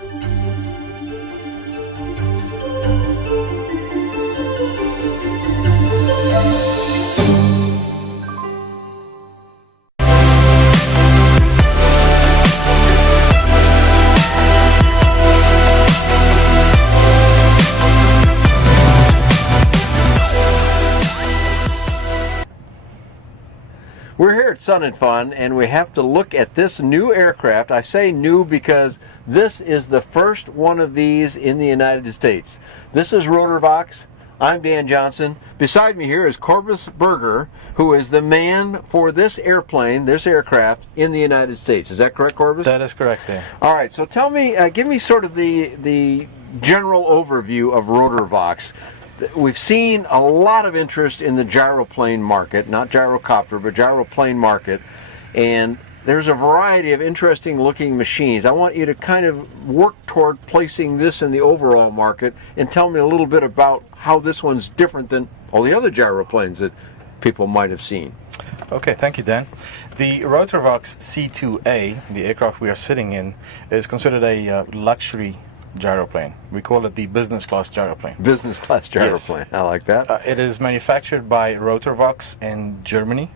We're here at Sun and Fun, and we have to look at this new aircraft. I say new because this is the first one of these in the United States. This is Rotor. I'm Dan Johnson. Beside me here is Corvus Berger, who is the man for this airplane, this aircraft, in the United States. Is that correct, Corvus? That is correct, Dan. All right, so tell me, give me sort of the general overview of Rotor. We've seen a lot of interest in the gyroplane market, not gyrocopter, but gyroplane market, and there's a variety of interesting looking machines. I want you to kind of work toward placing this in the overall market and tell me a little bit about how this one's different than all the other gyroplanes that people might have seen. Okay, thank you, Dan. The Rotor C2A, the aircraft we are sitting in, is considered a luxury gyroplane. We call it the business class gyroplane. Business class gyroplane. Yes. I like that. It is manufactured by Rotor in Germany.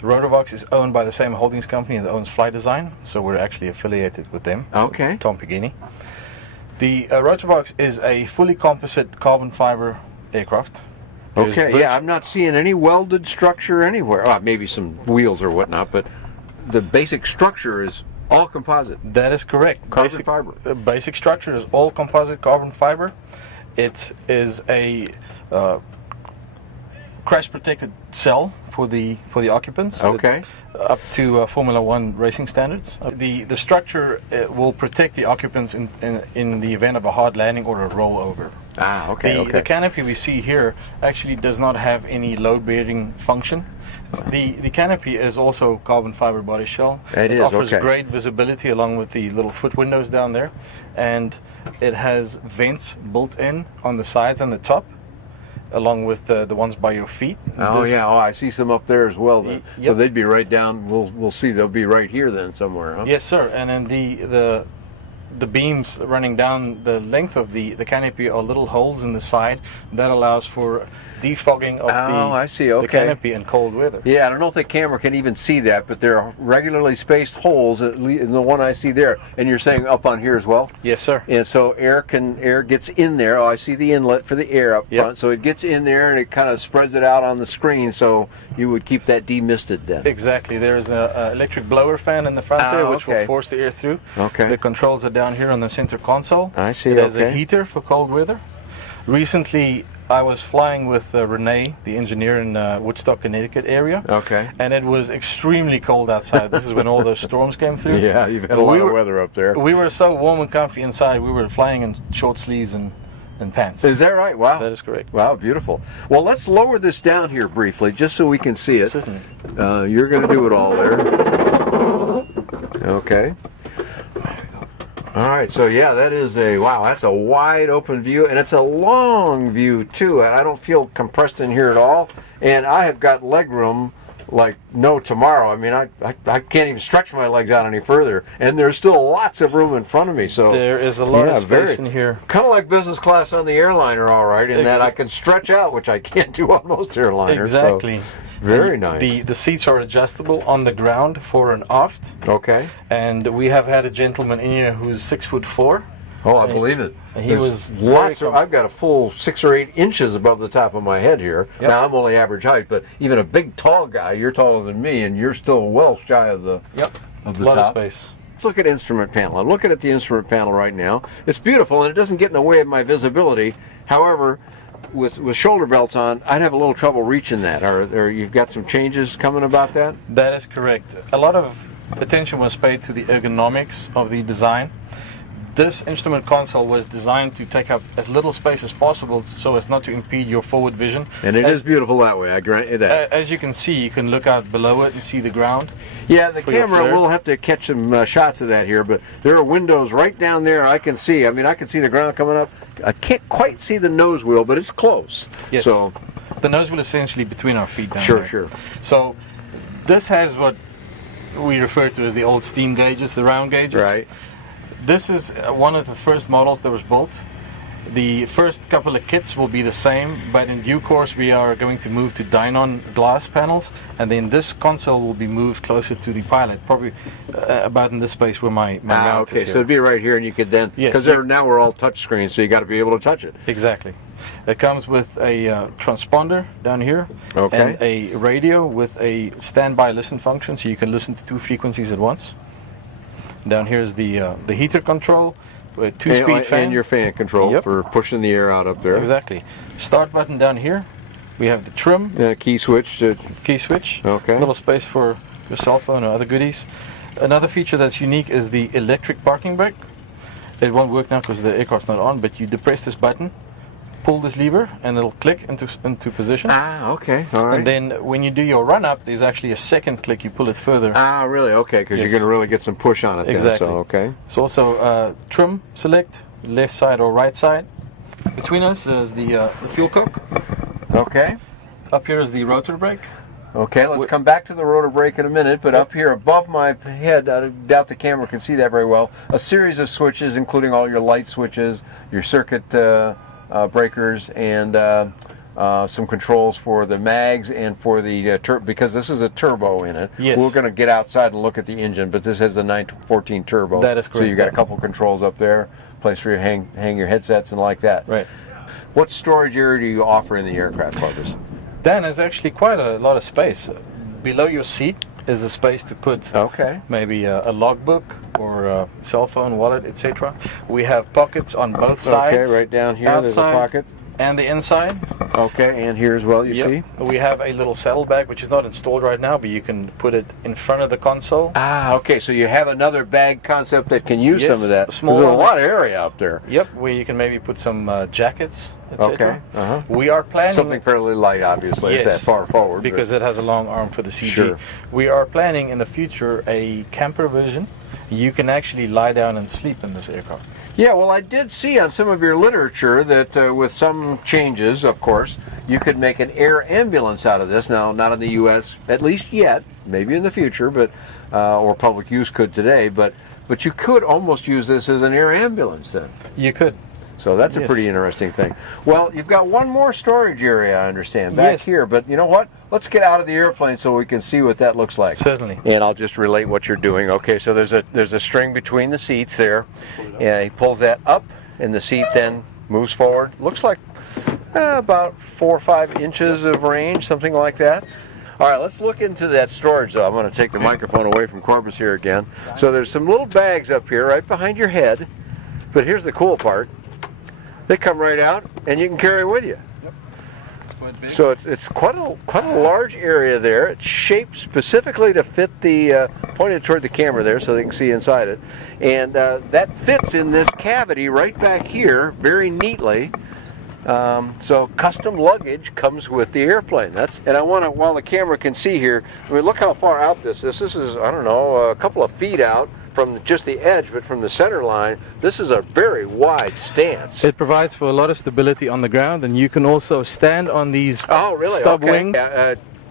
Rotor is owned by the same holdings company that owns Flight Design, so we're actually affiliated with them. Okay. Tom Pagini. The Rotor is a fully composite carbon fiber aircraft. Okay, yeah, I'm not seeing any welded structure anywhere. Oh, maybe some wheels or whatnot, but the basic structure is all composite. That is correct. Carbon fiber. Basic structure is all composite carbon fiber. It is a crash protected cell for the occupants. Okay. Up to Formula One racing standards. The structure will protect the occupants in the event of a hard landing or a rollover. Ah, okay. The canopy we see here actually does not have any load bearing function. The canopy is also carbon fiber body shell. It offers great visibility along with the little foot windows down there, and it has vents built in on the sides and the top, along with the ones by your feet. Oh yeah, I see some up there as well then. Yep. So they'd be right down, we'll see, they'll be right here then somewhere, huh? Yes, sir. And then the beams running down the length of the canopy are little holes in the side that allows for defogging of the canopy in cold weather. Yeah, I don't know if the camera can even see that, but there are regularly spaced holes in the one I see there. And you're saying up on here as well? Yes, sir. And so air gets in there. Oh, I see the inlet for the air up front. So it gets in there and it kind of spreads it out on the screen, so you would keep that demisted then. Exactly. There's an electric blower fan in the front there, which will force the air through. Okay. The controls are down here on the center console. I see. It has a heater for cold weather. Recently, I was flying with Renee, the engineer in Woodstock, Connecticut area. Okay. And it was extremely cold outside. This is when all those storms came through. Yeah, you've had a lot of weather up there. We were so warm and comfy inside. We were flying in short sleeves and pants. Is that right? Wow. That is correct. Wow, beautiful. Well, let's lower this down here briefly, just so we can see it. Certainly. You're going to do it all there. Okay. All right, so yeah, that is that's a wide open view, and it's a long view too, and I don't feel compressed in here at all, and I have got leg room like no tomorrow. I mean, I can't even stretch my legs out any further, and there's still lots of room in front of me. So there is a lot of space in here. Kind of like business class on the airliner, all right, in that I can stretch out, which I can't do on most airliners. Exactly. So. Very nice. The seats are adjustable on the ground, fore and aft. Okay. And we have had a gentleman in here who's 6'4". Oh, I believe it. And he was lots of. I've got a full 6 or 8 inches above the top of my head here. Yep. Now I'm only average height, but even a big, tall guy, you're taller than me, and you're still well shy of the. Yep. Of the lot top. of space. Let's look at instrument panel. I'm looking at the instrument panel right now. It's beautiful, and it doesn't get in the way of my visibility. However, with shoulder belts on, I'd have a little trouble reaching that. Or you've got some changes coming about that? That is correct. A lot of attention was paid to the ergonomics of the design. This instrument console was designed to take up as little space as possible so as not to impede your forward vision. And it is beautiful that way, I grant you that. As you can see, you can look out below it and see the ground. Yeah, the camera will have to catch some shots of that here, but there are windows right down there I can see. I mean, I can see the ground coming up. I can't quite see the nose wheel, but it's close. Yes. So the nose wheel is essentially between our feet down there. Sure. So this has what we refer to as the old steam gauges, the round gauges. Right. This is one of the first models that was built. The first couple of kits will be the same, but in due course we are going to move to Dynon glass panels, and then this console will be moved closer to the pilot, probably about in this space where my mount is here. So it'd be right here, and you could then, because now we're all touch screens, so you got to be able to touch it. Exactly. It comes with a transponder down here, and a radio with a standby listen function, so you can listen to 2 frequencies at once. Down here is the heater control. With 2-speed fan. And your fan control for pushing the air out up there. Exactly. Start button down here. We have the trim. And a key switch. Key switch. Okay. A little space for your cell phone or other goodies. Another feature that's unique is the electric parking brake. It won't work now because the aircraft's not on, but you depress this button, pull this lever, and it'll click into position. Okay. All right. And then when you do your run up, there's actually a second click. You pull it further. Really? Okay, because you're going to really get some push on it. Exactly. Then, so, okay. It's also trim select, left side or right side. Between us is the fuel coke. Okay. Up here is the rotor brake. Okay, let's come back to the rotor brake in a minute, but up here above my head, I doubt the camera can see that very well, a series of switches, including all your light switches, your circuit breakers, and some controls for the mags and for the because this is a turbo in it. Yes. We're going to get outside and look at the engine, but this has the 914 turbo. That is correct. So you've got a couple controls up there, place for your hang your headsets and like that. Right. What storage area do you offer in the aircraft, Marcus? Dan, there's actually quite a lot of space. Below your seat is a space to put maybe a logbook or a cell phone, wallet, etc. We have pockets on both sides. Okay, right down here there's a pocket. And the inside. Okay, and here as well, you see? We have a little saddlebag, which is not installed right now, but you can put it in front of the console. Okay, so you have another bag concept that can use some of that. Small. There's a lot of area up there. Yep, where you can maybe put some jackets, etc. Okay. We are planning... Something fairly light, obviously. It's that far forward. Because it has a long arm for the CG. Sure. We are planning in the future a camper version. You can actually lie down and sleep in this aircraft. Yeah, well, I did see on some of your literature that with some changes, of course, you could make an air ambulance out of this. Now, not in the U.S., at least yet, maybe in the future, but or public use could today, but you could almost use this as an air ambulance then. You could. So that's a pretty interesting thing. Well, you've got one more storage area, I understand, back here. But you know what? Let's get out of the airplane so we can see what that looks like. Certainly. And I'll just relate what you're doing. Okay, so there's a string between the seats there. And he pulls that up, and the seat then moves forward. Looks like about 4 or 5 inches of range, something like that. All right, let's look into that storage, though. I'm going to take the microphone away from Corbus here again. So there's some little bags up here right behind your head. But here's the cool part. They come right out, and you can carry them with you. Yep. It's quite big. So it's quite a large area there. It's shaped specifically to fit the pointed toward the camera there, so they can see inside it, and that fits in this cavity right back here very neatly. So custom luggage comes with the airplane. And I want to, while the camera can see here, I mean, look how far out this is. This is, I don't know, a couple of feet out from just the edge, but from the center line, this is a very wide stance. It provides for a lot of stability on the ground, and you can also stand on these stub wings.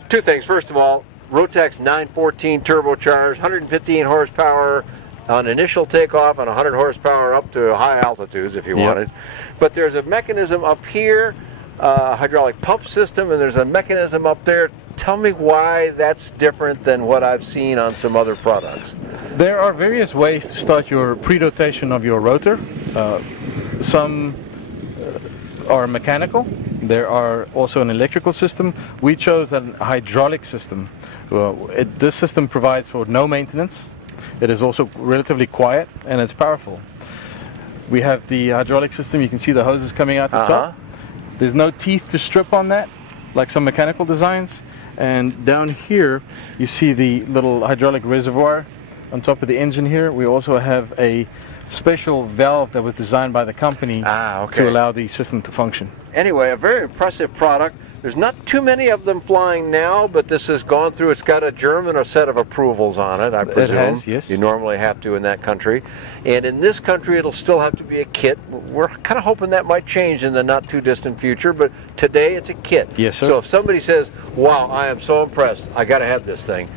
Two things. First of all, Rotex 914 turbocharged, 115 horsepower on initial takeoff and 100 horsepower up to high altitudes if you wanted. But there's a mechanism up here, hydraulic pump system, and there's a mechanism up there. Tell me why that's different than what I've seen on some other products. There are various ways to start your pre-rotation of your rotor. Some are mechanical. There are also an electrical system. We chose a hydraulic system. This system provides for no maintenance. It is also relatively quiet, and it's powerful. We have the hydraulic system. You can see the hoses coming out the top. There's no teeth to strip on that, like some mechanical designs. And down here, you see the little hydraulic reservoir on top of the engine here. We also have a special valve that was designed by the company to allow the system to function. Anyway, a very impressive product. There's not too many of them flying now, but this has gone through. It's got a German set of approvals on it, I presume. It has, yes. You normally have to in that country. And in this country, it'll still have to be a kit. We're kind of hoping that might change in the not too distant future, but today it's a kit. Yes, sir. So if somebody says, wow, I am so impressed, I got to have this thing,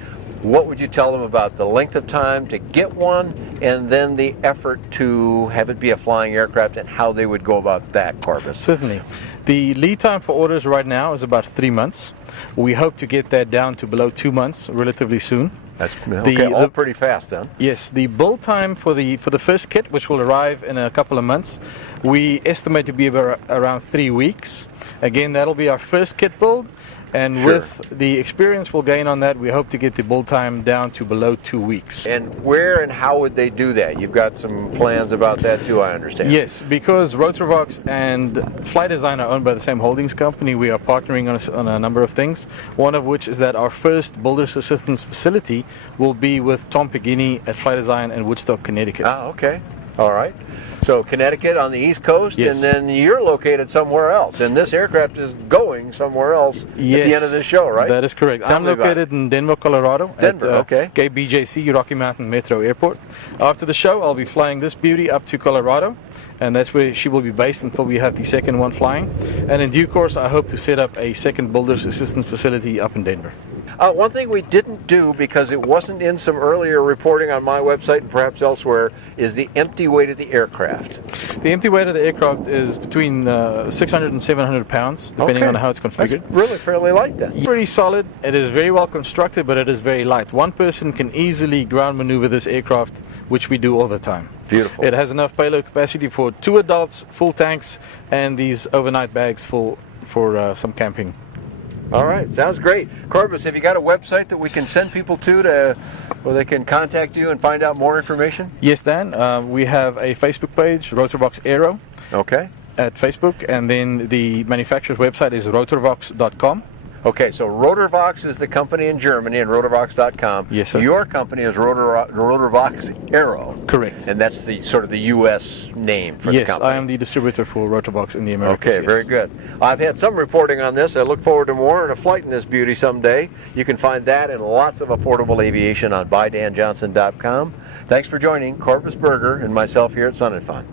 what would you tell them about the length of time to get one, and then the effort to have it be a flying aircraft, and how they would go about that, Corbus? Certainly. The lead time for orders right now is about 3 months. We hope to get that down to below 2 months relatively soon. That's okay, all pretty fast then. Yes, the build time for the first kit, which will arrive in a couple of months, we estimate to be around 3 weeks. Again, that'll be our first kit build. And sure. With the experience we'll gain on that, we hope to get the build time down to below 2 weeks. And where and how would they do that? You've got some plans about that too, I understand. Yes, because Rotorvox and Fly Design are owned by the same holdings company, we are partnering on a number of things. One of which is that our first Builder's Assistance facility will be with Tom Pagini at Fly Design in Woodstock, Connecticut. Ah, okay. All right. So Connecticut on the East Coast, yes. And then you're located somewhere else, and this aircraft is going somewhere else yes. at the end of this show, right? That is correct. I'm located in Denver, Colorado. Denver, okay. KBJC, Rocky Mountain Metro Airport. After the show, I'll be flying this beauty up to Colorado, and that's where she will be based until we have the second one flying. And in due course, I hope to set up a second Builder's Assistance facility up in Denver. One thing we didn't do, because it wasn't in some earlier reporting on my website and perhaps elsewhere, is the empty weight of the aircraft. The empty weight of the aircraft is between 600 and 700 pounds, depending on how it's configured. That's really fairly light then. Pretty solid. It is very well constructed, but it is very light. One person can easily ground maneuver this aircraft, which we do all the time. Beautiful. It has enough payload capacity for 2 adults, full tanks, and these overnight bags for some camping. All right, sounds great. Corbus, have you got a website that we can send people to where they can contact you and find out more information? Yes, Dan. We have a Facebook page, Rotorvox Aero. Okay. At Facebook, and then the manufacturer's website is rotorvox.com. Okay, so Rotorvox is the company in Germany, and rotorvox.com. Yes, sir. Your company is Rotorvox Aero. Correct. And that's the sort of the U.S. name for the company. Yes, I am the distributor for Rotorvox in the Americas. Okay, very good. I've had some reporting on this. I look forward to more and a flight in this beauty someday. You can find that and lots of affordable aviation on BuyDanJohnson.com. Thanks for joining Corbus Berger and myself here at Sun 'n Fun.